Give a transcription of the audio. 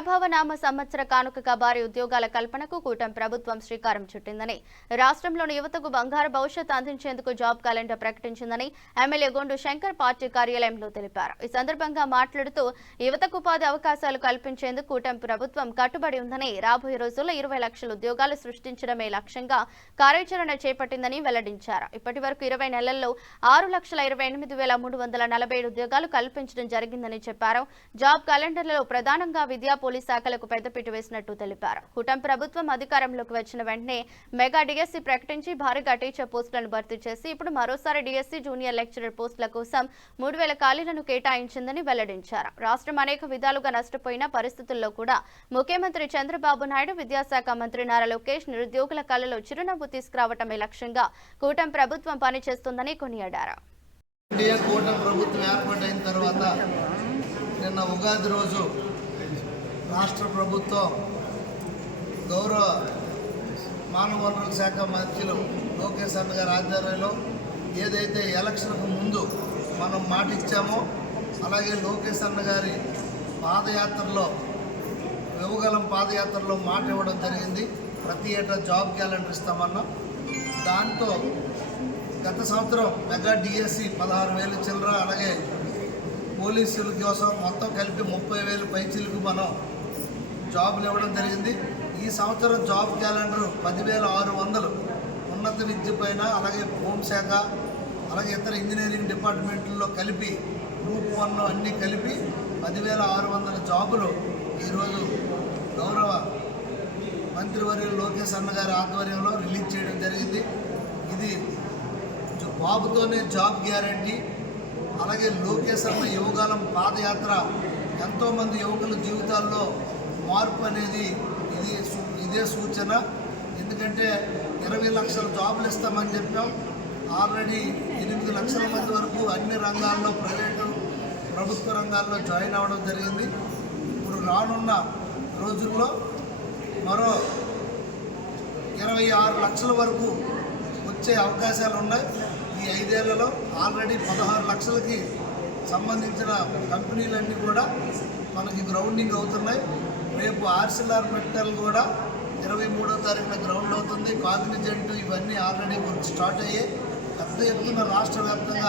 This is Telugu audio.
పరాభవనామ సంవత్సర కానుకగా భారీ ఉద్యోగాల కల్పనకు కూటమి ప్రభుత్వం శ్రీకారం చుట్టిందని, రాష్ట్రంలోని యువతకు బంగారు భవిష్యత్తు అందించేందుకు జాబ్ క్యాలెండర్ ప్రకటించిందని ఎమ్మెల్యే గొండు శంకర్ పార్టీ కార్యాలయంలో తెలిపారు. ఈ సందర్భంగా మాట్లాడుతూ యువతకు ఉపాధి అవకాశాలు కల్పించేందుకు కూటమి ప్రభుత్వం కట్టుబడి ఉందని, రాబోయే రోజుల్లో 20 లక్షల ఉద్యోగాలు సృష్టించడమే లక్ష్యంగా కార్యాచరణ చేపట్టిందని వెల్లడించారు. ఇప్పటి వరకు 20 నెలల్లో 6,28,347 ఉద్యోగాలు కల్పించడం జరిగిందని చెప్పారు. జాబ్ క్యాలెండర్లలో ప్రధానంగా విద్యా పోలీస్ శాఖలకు పెద్దపీట వేసినట్టు తెలిపారు. కూటమి ప్రభుత్వం అధికారంలోకి వచ్చిన వెంటనే మెగా డిఎస్సీ ప్రకటించి భారీగా టీచర్ పోస్టులను భర్తీ చేసి ఇప్పుడు మరోసారి డిఎస్సీ జూనియర్ లెక్చరర్ పోస్టుల కోసం 3,000 ఖాళీలను కేటాయించిందని వెల్లడించారు. రాష్ట్రం అనేక విధాలుగా నష్టపోయిన పరిస్థితుల్లో కూడా ముఖ్యమంత్రి చంద్రబాబు నాయుడు, విద్యాశాఖ మంత్రి నారా లోకేష్ నిరుద్యోగుల కళ్లలో చిరునవ్వు తీసుకురావటమే లక్ష్యంగా కూటమి ప్రభుత్వం పనిచేస్తుందని కొనియాడారు. ప్రభుత్వం ఏర్పాటైన తర్వాత నిన్న ఉగాది రోజు రాష్ట్ర ప్రభుత్వం గౌరవ మానవ వనరుల శాఖ మంత్రులు లోకేష్ అన్న గారి ఆధ్వర్యంలో ఏదైతే ఎలక్షన్కు ముందు మనం మాట ఇచ్చామో అలాగే లోకేష్ అన్న గారి పాదయాత్రలో యువగలం పాదయాత్రలో మాట ఇవ్వడం జరిగింది. ప్రతి ఏటా జాబ్ క్యాలెండర్ ఇస్తామన్నాం. దాంతో గత సంవత్సరం మెగా డిఎస్సి 16,000 చిల్లర, అలాగే పోలీసుల కోసం మొత్తం కలిపి 30,000 పైచీలకు మనం జాబులు ఇవ్వడం జరిగింది. ఈ సంవత్సరం జాబ్ క్యాలెండర్ 10,600 ఉన్నత విద్య పైన, అలాగే హోంశాఖ, అలాగే ఇతర ఇంజనీరింగ్ డిపార్ట్మెంట్లలో కలిపి గ్రూప్ 1 అన్నీ కలిపి 10,600 జాబులు ఈరోజు గౌరవ మంత్రివర్యులు లోకేష్ అన్న గారి ఆధ్వర్యంలో రిలీజ్ చేయడం జరిగింది. ఇది బాబుతోనే జాబ్ గ్యారంటీ, అలాగే లోకేష్ అన్న యువకాలం పాదయాత్ర ఎంతోమంది యువకుల జీవితాల్లో మార్పు అనేది ఇదే సూచన. ఎందుకంటే 20 లక్షల జాబులు ఇస్తామని చెప్పాం. ఆల్రెడీ 8 లక్షల మంది వరకు అన్ని రంగాల్లో, ప్రైవేటు ప్రభుత్వ రంగాల్లో జాయిన్ అవ్వడం జరిగింది. ఇప్పుడు రానున్న రోజుల్లో మరో 26 లక్షల వరకు వచ్చే అవకాశాలు ఉన్నాయి. ఈ 5 ఏళ్లలో ఆల్రెడీ 16 లక్షలకి సంబంధించిన కంపెనీలన్నీ కూడా మనకి గ్రౌండింగ్ అవుతున్నాయి. రేపు ఆర్సిలార్మెట్టల్ కూడా 23వ తారీఖున గ్రౌండ్ అవుతుంది. కాగ్నిజెంట్ ఇవన్నీ ఆల్రెడీ వర్క్ స్టార్ట్ అయ్యాయి. పెద్ద ఎత్తున రాష్ట్ర వ్యాప్తంగా